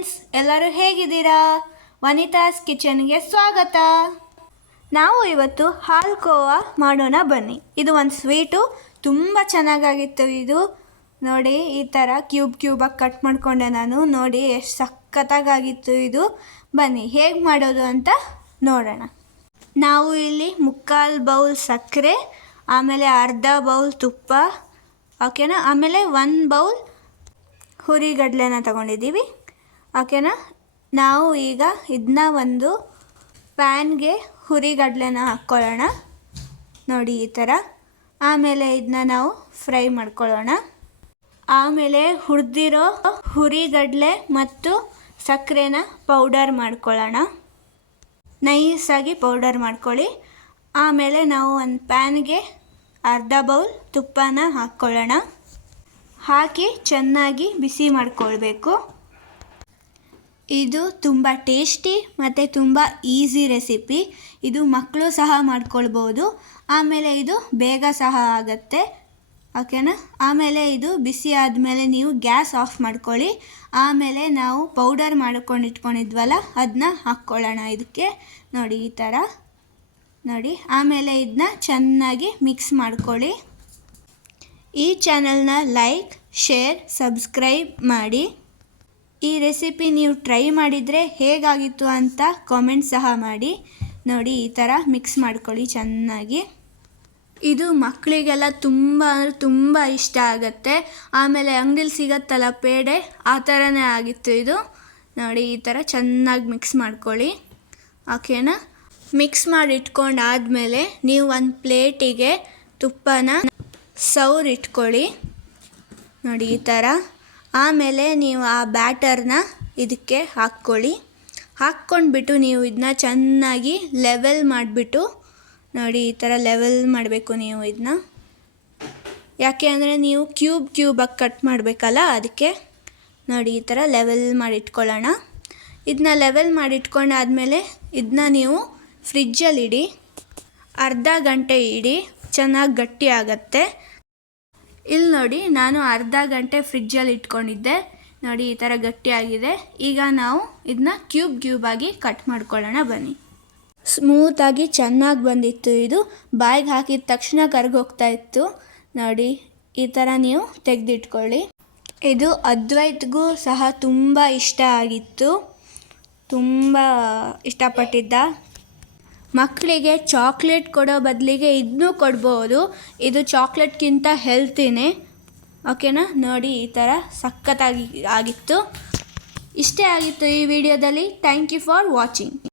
Friends, ಎಲ್ಲರೂ ಹೇಗಿದ್ದೀರಾ? ವನಿತಾಸ್ ಕಿಚನ್ಗೆ ಸ್ವಾಗತ. ನಾವು ಇವತ್ತು ಹಾಲು ಕೋವಾ ಮಾಡೋಣ ಬನ್ನಿ. ಇದು ಒಂದು ಸ್ವೀಟು, ತುಂಬ ಚೆನ್ನಾಗಾಗಿತ್ತು ಇದು. ನೋಡಿ, ಈ ಥರ ಕ್ಯೂಬ್ ಕ್ಯೂಬಾಗಿ ಕಟ್ ಮಾಡಿಕೊಂಡೆ ನಾನು. ನೋಡಿ, ಎಷ್ಟು ಸಖತ್ತಾಗಿತ್ತು ಇದು. ಬನ್ನಿ, ಹೇಗೆ ಮಾಡೋದು ಅಂತ ನೋಡೋಣ. ನಾವು ಇಲ್ಲಿ ಮುಕ್ಕಾಲು ಬೌಲ್ ಸಕ್ಕರೆ, ಆಮೇಲೆ ಅರ್ಧ ಬೌಲ್ ತುಪ್ಪ, ಓಕೆನಾ? ಆಮೇಲೆ ಒಂದು ಬೌಲ್ ಹುರಿಗಡಲೆನ ತಗೊಂಡಿದ್ದೀವಿ. ಓಕೆನಾ? ನಾವು ಈಗ ಇದನ್ನ ಒಂದು ಪ್ಯಾನ್ಗೆ ಹುರಿಗಡಲೆನ ಹಾಕ್ಕೊಳ್ಳೋಣ. ನೋಡಿ ಈ ಥರ. ಆಮೇಲೆ ಇದನ್ನ ನಾವು ಫ್ರೈ ಮಾಡ್ಕೊಳ್ಳೋಣ. ಆಮೇಲೆ ಹುರಿದಿರೋ ಹುರಿಗಡಲೆ ಮತ್ತು ಸಕ್ಕರೆನ ಪೌಡರ್ ಮಾಡ್ಕೊಳ್ಳೋಣ. ನೈಸಾಗಿ ಪೌಡರ್ ಮಾಡ್ಕೊಳ್ಳಿ. ಆಮೇಲೆ ನಾವು ಒಂದು ಪ್ಯಾನ್ಗೆ ಅರ್ಧ ಬೌಲ್ ತುಪ್ಪನ ಹಾಕ್ಕೊಳ್ಳೋಣ. ಹಾಕಿ ಚೆನ್ನಾಗಿ ಬಿಸಿ ಮಾಡ್ಕೊಳ್ಬೇಕು. ಇದು ತುಂಬ ಟೇಸ್ಟಿ ಮತ್ತು ತುಂಬ ಈಸಿ ರೆಸಿಪಿ. ಇದು ಮಕ್ಕಳು ಸಹ ಮಾಡ್ಕೊಳ್ಬೋದು. ಆಮೇಲೆ ಇದು ಬೇಗ ಸಹ ಆಗುತ್ತೆ. ಓಕೆನಾ? ಆಮೇಲೆ ಇದು ಬಿಸಿ ಆದಮೇಲೆ ನೀವು ಗ್ಯಾಸ್ ಆಫ್ ಮಾಡ್ಕೊಳ್ಳಿ. ಆಮೇಲೆ ನಾವು ಪೌಡರ್ ಮಾಡ್ಕೊಂಡು ಇಟ್ಕೊಂಡಿದ್ವಲ್ಲ ಅದನ್ನ ಹಾಕ್ಕೊಳ್ಳೋಣ ಇದಕ್ಕೆ. ನೋಡಿ, ಈ ಥರ. ನೋಡಿ, ಆಮೇಲೆ ಇದನ್ನ ಚೆನ್ನಾಗಿ ಮಿಕ್ಸ್ ಮಾಡ್ಕೊಳ್ಳಿ. ಈ ಚಾನಲ್ನ ಲೈಕ್, ಶೇರ್, ಸಬ್ಸ್ಕ್ರೈಬ್ ಮಾಡಿ. ಈ ರೆಸಿಪಿ ನೀವು ಟ್ರೈ ಮಾಡಿದರೆ ಹೇಗಾಗಿತ್ತು ಅಂತ ಕಾಮೆಂಟ್ ಸಹ ಮಾಡಿ. ನೋಡಿ, ಈ ಥರ ಮಿಕ್ಸ್ ಮಾಡ್ಕೊಳ್ಳಿ ಚೆನ್ನಾಗಿ. ಇದು ಮಕ್ಕಳಿಗೆಲ್ಲ ತುಂಬ ತುಂಬ ಇಷ್ಟ ಆಗುತ್ತೆ. ಆಮೇಲೆ ಅಂಗಡಿಲಿ ಸಿಗತ್ತಲ್ಲ ಪೇಡೆ, ಆ ಥರನೇ ಆಗಿತ್ತು ಇದು. ನೋಡಿ, ಈ ಥರ ಚೆನ್ನಾಗಿ ಮಿಕ್ಸ್ ಮಾಡ್ಕೊಳ್ಳಿ. ಓಕೆನಾ ಮಿಕ್ಸ್ ಮಾಡಿ ಇಟ್ಕೊಂಡಾದಮೇಲೆ ನೀವು ಒಂದು ಪ್ಲೇಟಿಗೆ ತುಪ್ಪನ ಸೌರಿಟ್ಕೊಳ್ಳಿ ನೋಡಿ, ಈ ಥರ ಆಮೇಲೆ ನೀವು ಆ ಬ್ಯಾಟರ್ನ ಇದಕ್ಕೆ ಹಾಕ್ಕೊಳ್ಳಿ. ಹಾಕ್ಕೊಂಡ್ಬಿಟ್ಟು ನೀವು ಇದನ್ನ ಚೆನ್ನಾಗಿ ಲೆವೆಲ್ ಮಾಡಿಬಿಟ್ಟು, ನೋಡಿ ಈ ಥರ ಲೆವೆಲ್ ಮಾಡಬೇಕು ನೀವು ಇದನ್ನ ಯಾಕೆ ಅಂದರೆ ನೀವು ಕ್ಯೂಬ್ ಕ್ಯೂಬಾಗಿ ಕಟ್ ಮಾಡಬೇಕಲ್ಲ, ಅದಕ್ಕೆ ನೋಡಿ ಈ ಥರ ಲೆವೆಲ್ ಮಾಡಿಟ್ಕೊಳ್ಳೋಣ. ಇದನ್ನ ಲೆವೆಲ್ ಮಾಡಿಟ್ಕೊಂಡಾದಮೇಲೆ ಇದನ್ನ ನೀವು ಫ್ರಿಜ್ಜಲ್ಲಿ ಇಡಿ ಅರ್ಧ ಗಂಟೆ ಇಡಿ, ಚೆನ್ನಾಗಿ ಗಟ್ಟಿ ಆಗತ್ತೆ. ಇಲ್ಲಿ ನೋಡಿ, ನಾನು ಅರ್ಧ ಗಂಟೆ ಫ್ರಿಜ್ಜಲ್ಲಿ ಇಟ್ಕೊಂಡಿದ್ದೆ. ನೋಡಿ, ಈ ಥರ ಗಟ್ಟಿಯಾಗಿದೆ. ಈಗ ನಾವು ಇದನ್ನ ಕ್ಯೂಬ್ ಕ್ಯೂಬಾಗಿ ಕಟ್ ಮಾಡ್ಕೊಳ್ಳೋಣ, ಬನ್ನಿ. ಸ್ಮೂತಾಗಿ ಚೆನ್ನಾಗಿ ಬಂದಿತ್ತು ಇದು. ಬಾಯಿಗೆ ಹಾಕಿದ ತಕ್ಷಣ ಕರ್ಗೋಗ್ತಾ ಇತ್ತು. ನೋಡಿ, ಈ ಥರ ನೀವು ತೆಗೆದಿಟ್ಕೊಳ್ಳಿ. ಇದು ಅದ್ವೈತ್ಗೂ ಸಹ ತುಂಬ ಇಷ್ಟ ಆಗಿತ್ತು. ತುಂಬ ಇಷ್ಟಪಟ್ಟಿದ್ದ. ಮಕ್ಕಳಿಗೆ ಚಾಕ್ಲೇಟ್ ಕೊಡೋ ಬದಲಿಗೆ ಇದನ್ನೂ ಕೊಡ್ಬೋದು. ಇದು ಚಾಕ್ಲೇಟ್ಗಿಂತ ಹೆಲ್ತಿನೇ. ಓಕೆನಾ? ನೋಡಿ, ಈ ಥರ ಸಖತ್ತಾಗಿ ಆಗಿತ್ತು. ಇಷ್ಟೇ ಆಗಿತ್ತು ಈ ವಿಡಿಯೋದಲ್ಲಿ. Thank you for watching.